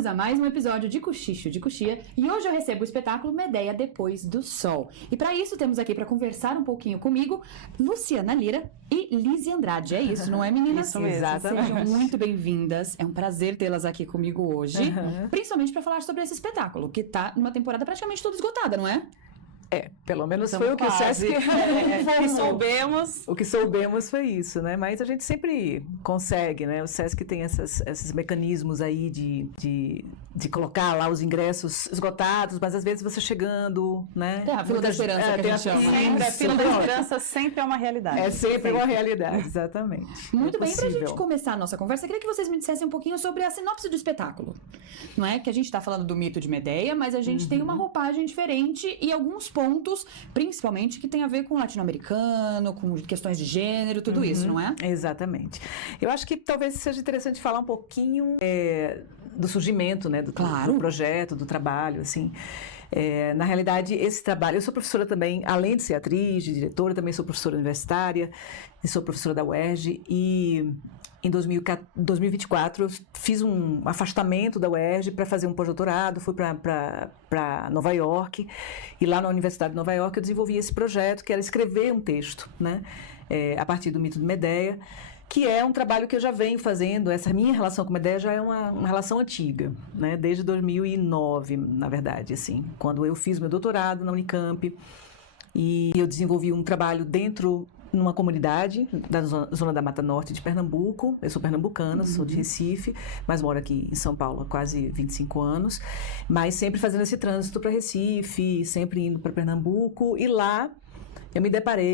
bem-vindos a mais um episódio de Cochicho de Coxia, e hoje eu recebo o espetáculo Medea Depois do Sol. E para isso temos aqui para conversar um pouquinho comigo, Luciana Lira e Lizzie Andrade. É isso, não é, meninas? Isso mesmo. Exatamente. Sejam muito bem-vindas. É um prazer tê-las aqui comigo hoje, principalmente para falar sobre esse espetáculo, que tá numa temporada praticamente toda esgotada, não é? Pelo menos Estamos foi o que quase. o Sesc que soubemos. O que soubemos foi isso, né? Mas a gente sempre consegue, né? O Sesc tem esses mecanismos aí de colocar lá os ingressos esgotados, mas às vezes você chegando, né? É a fila da esperança que a gente chama. Sempre, a fila da esperança sempre é uma realidade. É sempre uma realidade, exatamente. Muito bem, pra gente começar a nossa conversa, eu queria que vocês me dissessem um pouquinho sobre a sinopse do espetáculo. Não é que a gente tá falando do mito de Medea, mas a gente tem uma roupagem diferente e alguns pontos, principalmente, que tem a ver com o latino-americano, com questões de gênero, tudo isso, não é? Exatamente. Eu acho que talvez seja interessante falar um pouquinho do surgimento, né, do projeto, do trabalho, assim. Na realidade, esse trabalho, eu sou professora também, além de ser atriz, de diretora, também sou professora universitária, e sou professora da UERJ, e em 2024 eu fiz um afastamento da UERJ para fazer um pós-doutorado, fui para Nova York, e lá na Universidade de Nova York eu desenvolvi esse projeto, que era escrever um texto, né, a partir do mito de Medea, que é um trabalho que eu já venho fazendo. Essa minha relação com Medea já é uma relação antiga, né, desde 2009, na verdade, assim, quando eu fiz meu doutorado na Unicamp, e eu desenvolvi um trabalho numa comunidade da zona da Mata Norte de Pernambuco. Eu sou pernambucana, sou de Recife, mas moro aqui em São Paulo há quase 25 anos, mas sempre fazendo esse trânsito para Recife, sempre indo para Pernambuco, e lá eu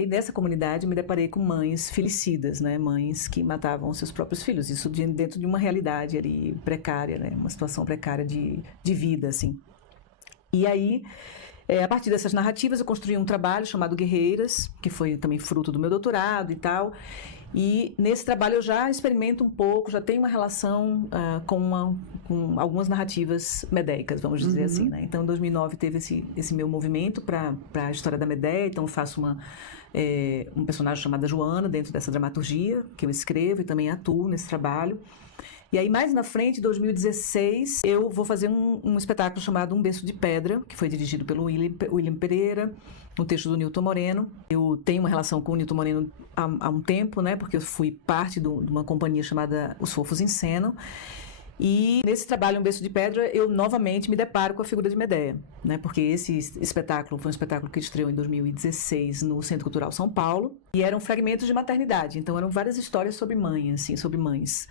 nessa comunidade, me deparei com mães filicidas, né? Mães que matavam seus próprios filhos, isso dentro de uma realidade ali precária, né? Uma situação precária de vida, assim. E aí, a partir dessas narrativas, eu construí um trabalho chamado Guerreiras, que foi também fruto do meu doutorado e tal. E nesse trabalho eu já experimento um pouco, já tenho uma relação com algumas narrativas medeicas, vamos dizer assim, né? Então, em 2009 teve esse meu movimento para a história da Medea. Então, eu faço um personagem chamada Joana dentro dessa dramaturgia, que eu escrevo e também atuo nesse trabalho. E aí, mais na frente, em 2016, eu vou fazer um espetáculo chamado Um Berço de Pedra, que foi dirigido pelo William Pereira, um texto do Nilton Moreno. Eu tenho uma relação com o Nilton Moreno há um tempo, né, porque eu fui parte de uma companhia chamada Os Fofos Encenam. E nesse trabalho, Um Berço de Pedra, eu novamente me deparo com a figura de Medea, né? Porque esse espetáculo foi um espetáculo que estreou em 2016 no Centro Cultural São Paulo, e eram fragmentos de maternidade, então eram várias histórias sobre mãe, assim, sobre mães.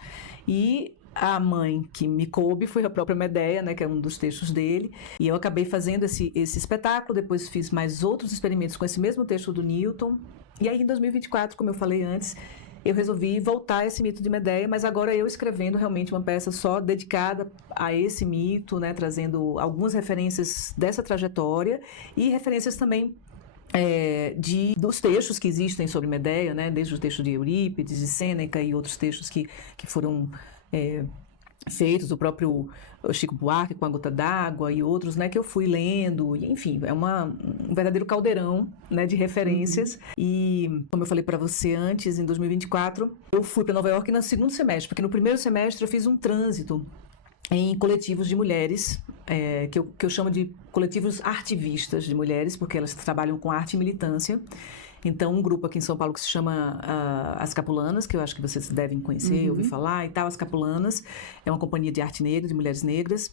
E a mãe que me coube foi a própria Medea, né, que é um dos textos dele, e eu acabei fazendo esse espetáculo. Depois fiz mais outros experimentos com esse mesmo texto do Newton, e aí em 2024, como eu falei antes, eu resolvi voltar a esse mito de Medea, mas agora eu escrevendo realmente uma peça só dedicada a esse mito, né, trazendo algumas referências dessa trajetória e referências também dos textos que existem sobre Medea, né, desde o texto de Eurípides, de Sêneca e outros textos que foram feitos, o próprio Chico Buarque com A Gota d'Água e outros, né, que eu fui lendo, e, enfim, é um verdadeiro caldeirão, né, de referências. E, como eu falei para você antes, em 2024, eu fui para Nova York no segundo semestre, porque no primeiro semestre eu fiz um trânsito em coletivos de mulheres, que eu chamo de coletivos artivistas de mulheres, porque elas trabalham com arte e militância. Então, um grupo aqui em São Paulo que se chama As Capulanas, que eu acho que vocês devem conhecer, ouvir falar e tal. As Capulanas é uma companhia de arte negra, de mulheres negras.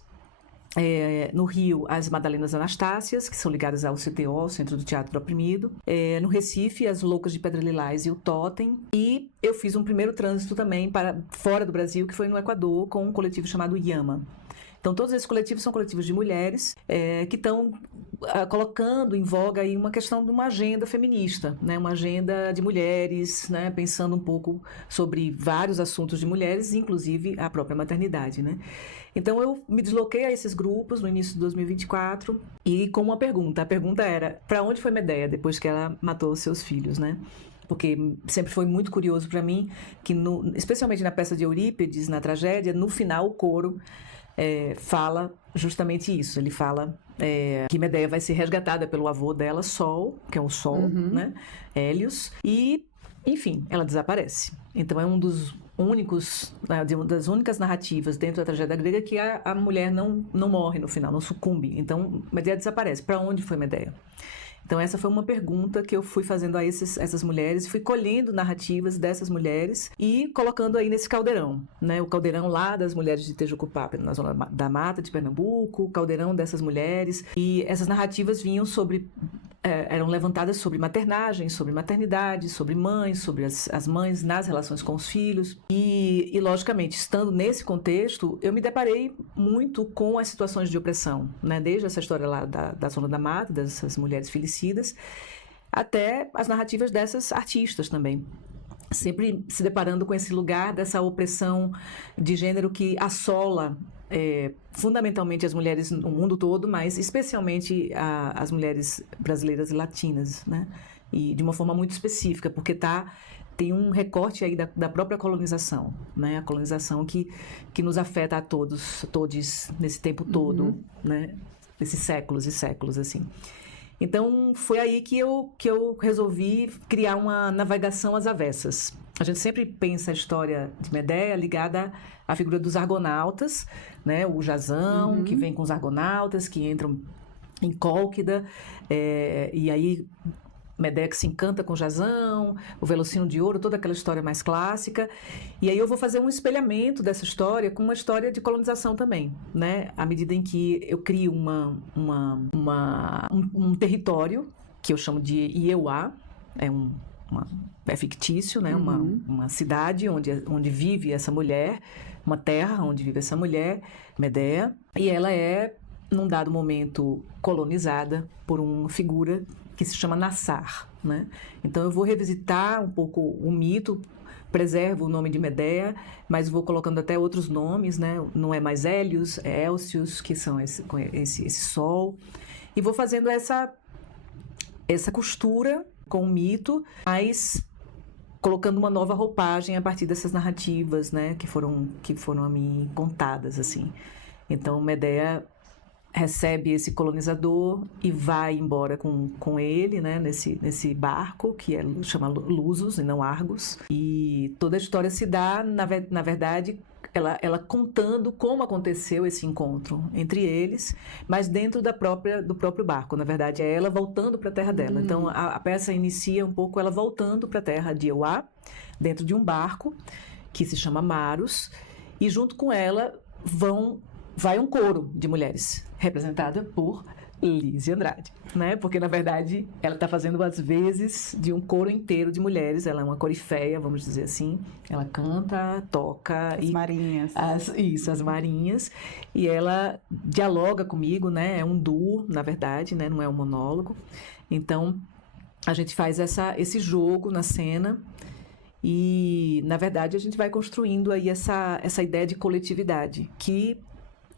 No Rio, as Madalenas Anastácias, que são ligadas ao CTO, Centro do Teatro do Oprimido. No Recife, as Loucas de Pedra Lilás e o Totem. E eu fiz um primeiro trânsito também para fora do Brasil, que foi no Equador, com um coletivo chamado Yama. Então, todos esses coletivos são coletivos de mulheres que estão colocando em voga aí uma questão de uma agenda feminista, né? Uma agenda de mulheres, né? Pensando um pouco sobre vários assuntos de mulheres, inclusive a própria maternidade, né? Então, eu me desloquei a esses grupos no início de 2024 e com uma pergunta. A pergunta era: para onde foi Medea depois que ela matou os seus filhos, né? Porque sempre foi muito curioso para mim que, especialmente na peça de Eurípides, na tragédia, no final o coro fala justamente isso. Ele fala que Medea vai ser resgatada pelo avô dela, Sol, que é o Sol, né? Hélios, e enfim, ela desaparece. Então é um dos únicos, uma das únicas narrativas dentro da tragédia grega que a mulher não morre no final, não sucumbe. Então Medea desaparece. Para onde foi Medea? Então essa foi uma pergunta que eu fui fazendo a essas mulheres, fui colhendo narrativas dessas mulheres e colocando aí nesse caldeirão, né? O caldeirão lá das mulheres de Tejocupá, na zona da Mata de Pernambuco, o caldeirão dessas mulheres, e essas narrativas vinham sobre eram levantadas sobre maternagem, sobre maternidade, sobre mães, sobre as mães nas relações com os filhos. E, logicamente, estando nesse contexto, eu me deparei muito com as situações de opressão, né? Desde essa história lá da Zona da Mata, dessas mulheres filicidas, até as narrativas dessas artistas também. Sempre se deparando com esse lugar dessa opressão de gênero que assola fundamentalmente as mulheres no mundo todo, mas especialmente as mulheres brasileiras e latinas, né? E de uma forma muito específica, porque tem um recorte aí da própria colonização, né? A colonização que nos afeta a todos nesse tempo todo, né? Nesses séculos e séculos, assim. Então, foi aí que eu resolvi criar uma navegação às avessas. A gente sempre pensa a história de Medea ligada à figura dos argonautas, né? O Jasão, que vem com os argonautas, que entram em Cólquida, e aí Medea que se encanta com Jasão, o Velocino de Ouro, toda aquela história mais clássica. E aí eu vou fazer um espelhamento dessa história com uma história de colonização também, né? À medida em que eu crio um território que eu chamo de Ieuá, é fictício, né? Uma cidade onde vive essa mulher, uma terra onde vive essa mulher, Medea, e ela é, num dado momento, colonizada por uma figura que se chama Nassar, né? Então eu vou revisitar um pouco o mito, preservo o nome de Medea, mas vou colocando até outros nomes, né? Não é mais Hélios, é Élcios, que são esse sol, e vou fazendo essa costura com o mito, mas colocando uma nova roupagem a partir dessas narrativas, né? Que foram a mim contadas, assim. Então Medea recebe esse colonizador e vai embora com ele, né, nesse barco que chama Lusos e não Argos. E toda a história se dá, na verdade, ela contando como aconteceu esse encontro entre eles, mas dentro do próprio barco. Na verdade, é ela voltando para a terra dela. Então, a peça inicia um pouco ela voltando para a terra de Euá, dentro de um barco que se chama Maros, e junto com ela vai um coro de mulheres, representada por Lísia Andrade, né? Porque, na verdade, ela está fazendo as vezes de um coro inteiro de mulheres. Ela é uma corifeia, vamos dizer assim. Ela canta, toca... As marinhas. As marinhas. E ela dialoga comigo, né? É um duo, na verdade, né? Não é um monólogo. Então, a gente faz esse jogo na cena e, na verdade, a gente vai construindo aí essa ideia de coletividade, que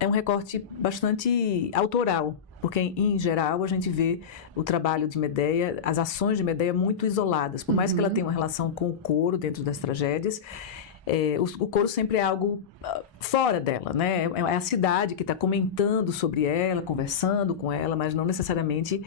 é um recorte bastante autoral, porque, em geral, a gente vê o trabalho de Medea, as ações de Medea muito isoladas. Por mais que ela tenha uma relação com o coro dentro das tragédias, o coro sempre é algo fora dela, né? É a cidade que está comentando sobre ela, conversando com ela, mas não necessariamente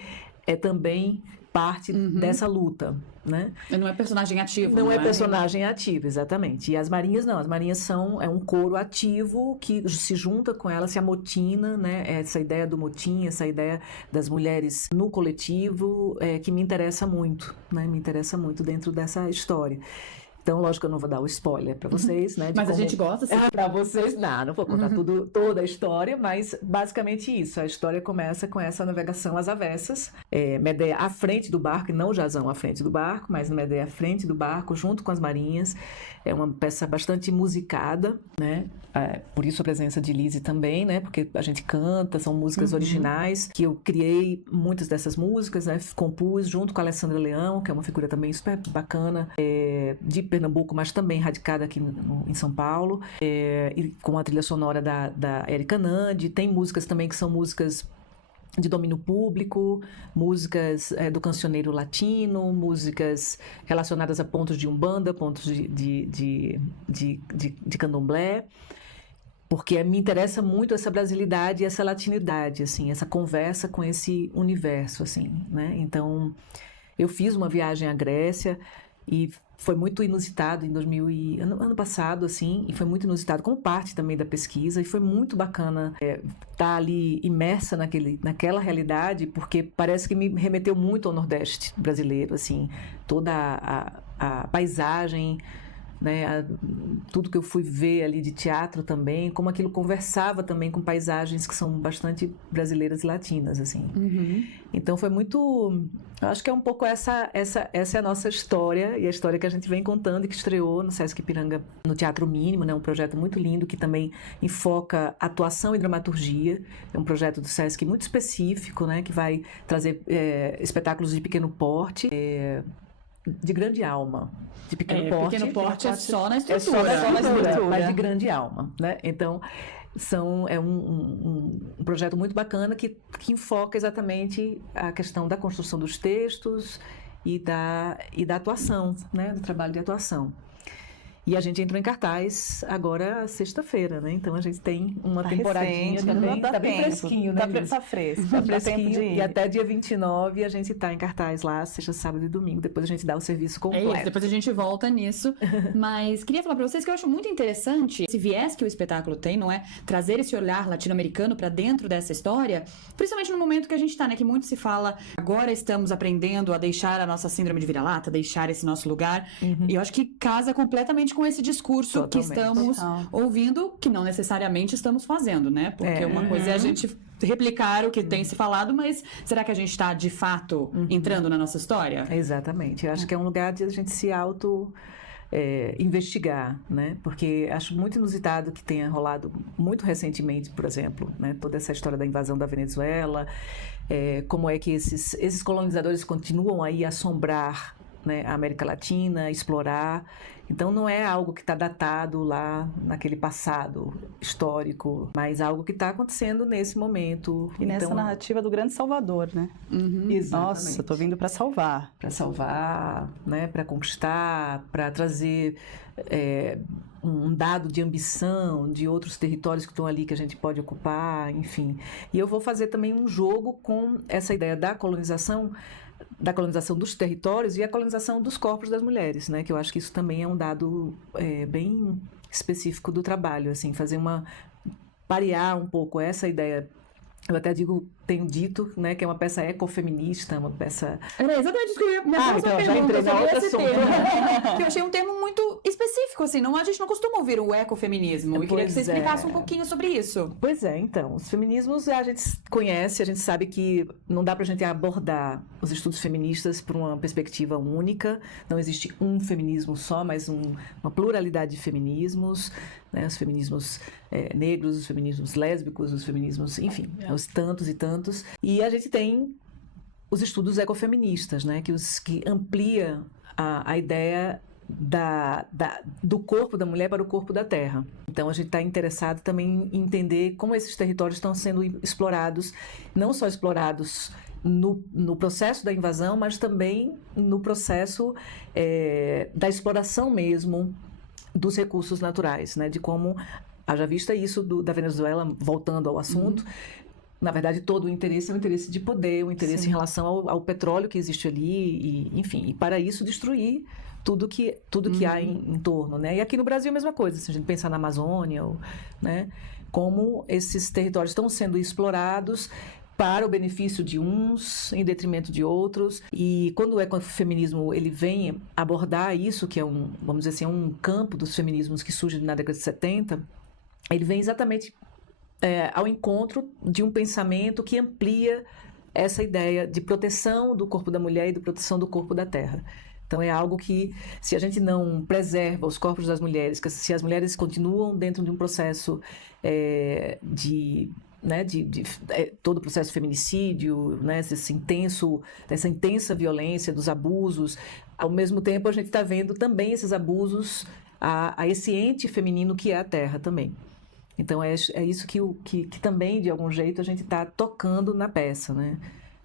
é também parte dessa luta, né? Não é personagem ativo. Não é personagem ativo, exatamente. E as marinhas não. As marinhas é um coro ativo que se junta com ela, se amotina, né? Essa ideia do motim, essa ideia das mulheres no coletivo, que me interessa muito, né? Me interessa muito dentro dessa história. Então, lógico que eu não vou dar o spoiler para vocês, né? Mas a gente gosta, sim. Para vocês, não vou contar toda a história, mas basicamente isso. A história começa com essa navegação às avessas. Medea à frente do barco, e não Jasão à frente do barco, mas Medea à frente do barco, junto com as marinhas. É uma peça bastante musicada, né? Por isso a presença de Lise também, né? Porque a gente canta, são músicas originais, que eu criei muitas dessas músicas, né? Compus junto com a Alessandra Leão, que é uma figura também super bacana, de Pernambuco, mas também radicada aqui em São Paulo, e com a trilha sonora da Érica Nandi. Tem músicas também que são músicas de domínio público, músicas do cancioneiro latino, músicas relacionadas a pontos de umbanda, pontos de candomblé, porque me interessa muito essa brasilidade e essa latinidade, assim, essa conversa com esse universo, assim, né? Então, eu fiz uma viagem à Grécia e foi muito inusitado ano passado, assim, e foi muito inusitado como parte também da pesquisa, e foi muito bacana estar ali imersa naquela realidade, porque parece que me remeteu muito ao Nordeste brasileiro, assim, toda a paisagem, né, tudo que eu fui ver ali de teatro também, como aquilo conversava também com paisagens que são bastante brasileiras e latinas, assim. Então foi muito, eu acho que é um pouco essa é a nossa história, e a história que a gente vem contando e que estreou no Sesc Ipiranga no Teatro Mínimo, né, um projeto muito lindo que também enfoca atuação e dramaturgia. É um projeto do Sesc muito específico, né, que vai trazer espetáculos de pequeno porte, de grande alma. De pequeno porte. Pequeno porte é só na estrutura. Só na estrutura, mas de grande alma, né? Então, é um projeto muito bacana que enfoca exatamente a questão da construção dos textos e da atuação, né? Do trabalho de atuação. E a gente entrou em cartaz agora sexta-feira, né? Então a gente tem uma temporadinha também. Tá bem fresquinho, né? Tá fresco. Tá fresquinho. E até dia 29 a gente tá em cartaz lá, sexta, sábado e domingo. Depois a gente dá o serviço completo. É isso, depois a gente volta nisso. Mas queria falar pra vocês que eu acho muito interessante esse viés que o espetáculo tem, não é? Trazer esse olhar latino-americano pra dentro dessa história, principalmente no momento que a gente tá, né? Que muito se fala, agora estamos aprendendo a deixar a nossa síndrome de vira-lata, deixar esse nosso lugar. E eu acho que casa completamente com esse discurso totalmente, que estamos ouvindo, que não necessariamente estamos fazendo, né? Porque uma coisa é a gente replicar o que tem se falado, mas será que a gente está, de fato, entrando na nossa história? Exatamente. Eu acho que é um lugar de a gente se investigar, né? Porque acho muito inusitado que tenha rolado muito recentemente, por exemplo, né? Toda essa história da invasão da Venezuela, como é que esses colonizadores continuam aí a assombrar, né, a América Latina, explorar. Então não é algo que está datado lá naquele passado histórico, mas algo que está acontecendo nesse momento. E nessa narrativa do grande salvador, né? Exatamente. Nossa, eu tô vindo para salvar. Para salvar, né? Para conquistar, para trazer um dado de ambição de outros territórios que estão ali que a gente pode ocupar, enfim. E eu vou fazer também um jogo com essa ideia da colonização dos territórios e a colonização dos corpos das mulheres, né? Que eu acho que isso também é um dado bem específico do trabalho, assim, parear um pouco essa ideia. Eu até tenho dito, né, que é uma peça ecofeminista, uma peça... Exatamente isso que eu ia... então, já entrei na outra assunto. Que eu achei um termo muito específico, assim, a gente não costuma ouvir o ecofeminismo. E queria que você explicasse um pouquinho sobre isso. Pois é, então, os feminismos a gente conhece, a gente sabe que não dá pra gente abordar os estudos feministas por uma perspectiva única, não existe um feminismo só, mas uma pluralidade de feminismos, né, os feminismos negros, os feminismos lésbicos, os feminismos, enfim, os tantos e tantos. E a gente tem os estudos ecofeministas, né, que amplia a ideia do corpo da mulher para o corpo da terra. Então a gente está interessado também em entender como esses territórios estão sendo explorados, não só explorados no processo da invasão, mas também no processo da exploração mesmo dos recursos naturais, né, de como, haja vista isso da Venezuela, voltando ao assunto, na verdade, todo o interesse é um interesse de poder, um interesse em relação ao petróleo que existe ali, e para isso destruir tudo que há em torno, né? E aqui no Brasil a mesma coisa, se a gente pensar na Amazônia, né? Como esses territórios estão sendo explorados para o benefício de uns, em detrimento de outros. E quando o ecofeminismo ele vem abordar isso, que é vamos dizer assim, um campo dos feminismos que surge na década de 70, ele vem exatamente ao encontro de um pensamento que amplia essa ideia de proteção do corpo da mulher e de proteção do corpo da terra. Então é algo que, se a gente não preserva os corpos das mulheres, se as mulheres continuam dentro de um processo de todo o processo de feminicídio, né, essa intensa violência, dos abusos, ao mesmo tempo a gente está vendo também esses abusos a esse ente feminino que é a terra também. Então é isso que também, de algum jeito, a gente está tocando na peça, né?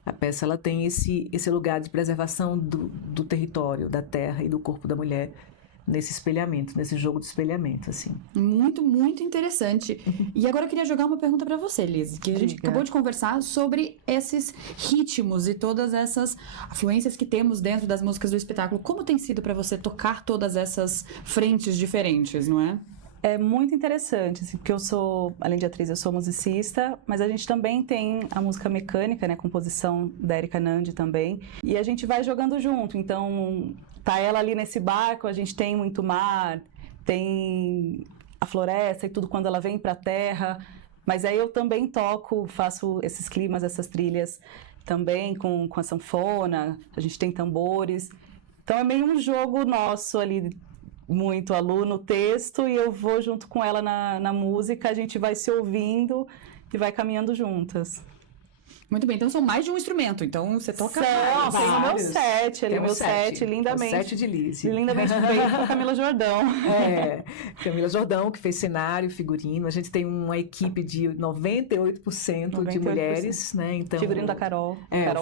A peça ela tem esse lugar de preservação do território, da terra e do corpo da mulher nesse espelhamento, nesse jogo de espelhamento, assim. Muito, muito interessante. E agora eu queria jogar uma pergunta pra você, Liz, que a gente acabou de conversar sobre esses ritmos e todas essas afluências que temos dentro das músicas do espetáculo. Como tem sido pra você tocar todas essas frentes diferentes, não é? É muito interessante, assim, porque eu sou, além de atriz, eu sou musicista, mas a gente também tem a música mecânica, né, composição da Erika Nandi também, e a gente vai jogando junto, então tá ela ali nesse barco, a gente tem muito mar, tem a floresta e tudo quando ela vem pra terra, mas aí eu também toco, faço esses climas, essas trilhas também com a sanfona, a gente tem tambores, então é meio um jogo nosso ali, muito aluno, texto, e eu vou junto com ela na música, a gente vai se ouvindo e vai caminhando juntas. Muito bem, então são mais de um instrumento, então você toca vários. Tem o meu vários. set ali, Tem o meu set, o lindamente. set de Liz. Lindamente feito com Camila Jordão. Camila Jordão, que fez cenário, figurino. A gente tem uma equipe de 98% de mulheres, né? Então, Figurino da Carol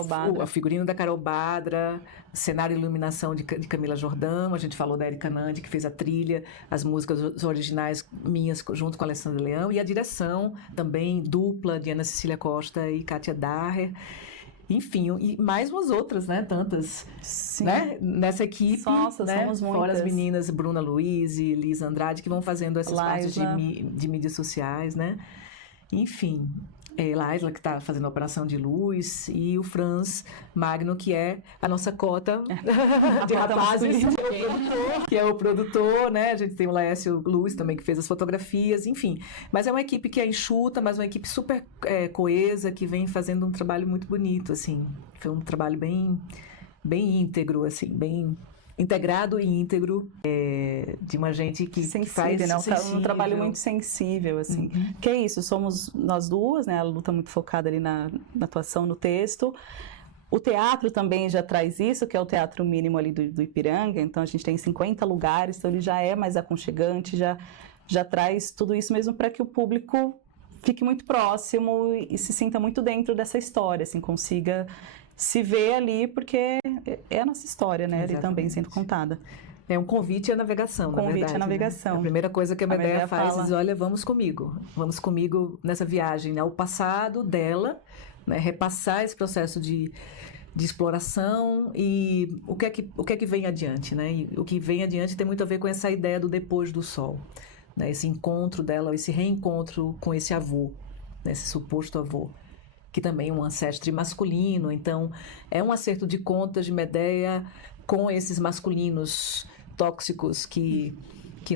Badra. O figurino da Carol Badra, cenário e iluminação de Camila Jordão. A gente falou da Erika Nandi, que fez a trilha, as músicas originais minhas junto com a Alessandra Leão, e a direção também dupla de Ana Cecília Costa e Kátia Daher. Enfim, e mais umas outras, né? Tantas, Sim. né? Nessa equipe, Nossa, né? somos muitas. Fora as meninas Bruna Luiz e Liz Andrade, que vão fazendo essas partes Laisla. de mídias sociais, né? Enfim, Laisla, que está fazendo a operação de luz, e o Franz Magno, que é a nossa cota de rapazes, que é o produtor, né? A gente tem o Laércio Luz também, que fez as fotografias, enfim. Mas é uma equipe que é enxuta, mas uma equipe super coesa, que vem fazendo um trabalho muito bonito, assim. Foi um trabalho bem íntegro, assim, bem integrado e íntegro, de uma gente que faz um trabalho muito sensível, assim. Que é isso, somos nós duas, né? A Lu tá muito focada ali na atuação, no texto. O teatro também já traz isso, que é o teatro mínimo ali do Ipiranga, então a gente tem 50 lugares, então ele já é mais aconchegante, já traz tudo isso mesmo para que o público fique muito próximo e se sinta muito dentro dessa história, assim, consiga se ver ali, porque é a nossa história, né? Ali também sendo contada. É um convite à navegação, na verdade. Convite à navegação. Né? A primeira coisa que a Medea faz fala... diz, olha, vamos comigo nessa viagem, né? O passado dela, né? Repassar esse processo de exploração e o que é que vem adiante, né? E o que vem adiante tem muito a ver com essa ideia do depois do sol, né? Esse encontro dela, esse reencontro com esse avô, né? Esse suposto avô, que também é um ancestre masculino, então é um acerto de contas de Medea com esses masculinos tóxicos que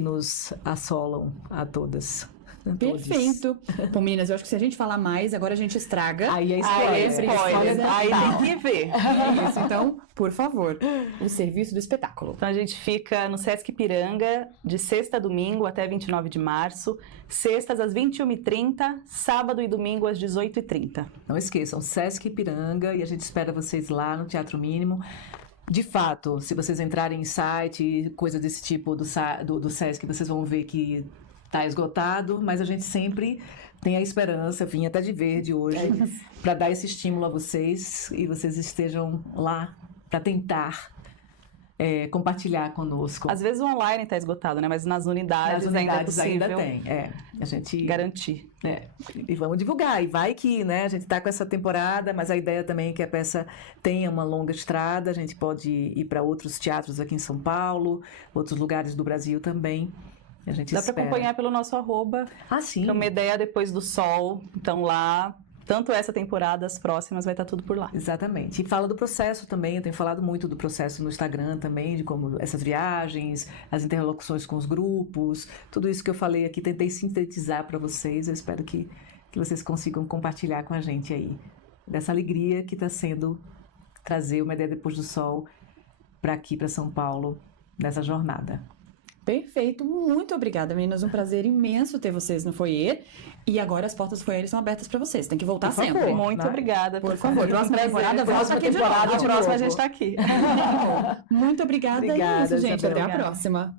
nos assolam a todas. Perfeito. Bom, meninas, eu acho que se a gente falar mais, agora a gente estraga. Aí é spoiler. Aí tem que ver. Isso, então, por favor, o serviço do espetáculo. Então a gente fica no Sesc Ipiranga de sexta a domingo até 29 de março, sextas às 21h30, sábado e domingo às 18h30. Não esqueçam, Sesc Ipiranga, e a gente espera vocês lá no Teatro Mínimo. De fato, se vocês entrarem em site, coisa desse tipo do Sesc, vocês vão ver que está esgotado, mas a gente sempre tem a esperança, vim até de verde hoje, para dar esse estímulo a vocês e vocês estejam lá para tentar compartilhar conosco. Às vezes o online está esgotado, né? Mas nas unidades ainda é possível. Ainda tem, a gente garantir. E vamos divulgar, e vai que, né, a gente está com essa temporada, mas a ideia também é que a peça tenha uma longa estrada, a gente pode ir para outros teatros aqui em São Paulo, outros lugares do Brasil também. A gente dá para acompanhar pelo nosso @, sim. Que é uma ideia depois do sol. Então lá, tanto essa temporada, as próximas, vai estar tudo por lá. Exatamente. E fala do processo também, eu tenho falado muito do processo no Instagram também, de como essas viagens, as interlocuções com os grupos, tudo isso que eu falei aqui, tentei sintetizar para vocês, eu espero que vocês consigam compartilhar com a gente aí, dessa alegria que está sendo trazer uma ideia depois do sol para aqui, para São Paulo, nessa jornada. Perfeito, muito obrigada, meninas. Um prazer imenso ter vocês no foyer. E agora as portas do foyer estão abertas para vocês. Tem que voltar por favor, sempre. Muito obrigada. Por favor, próxima temporada, volta aqui de novo. A próxima a gente está aqui. Muito obrigada. Obrigada, E é isso, gente. Isabel. Até a próxima.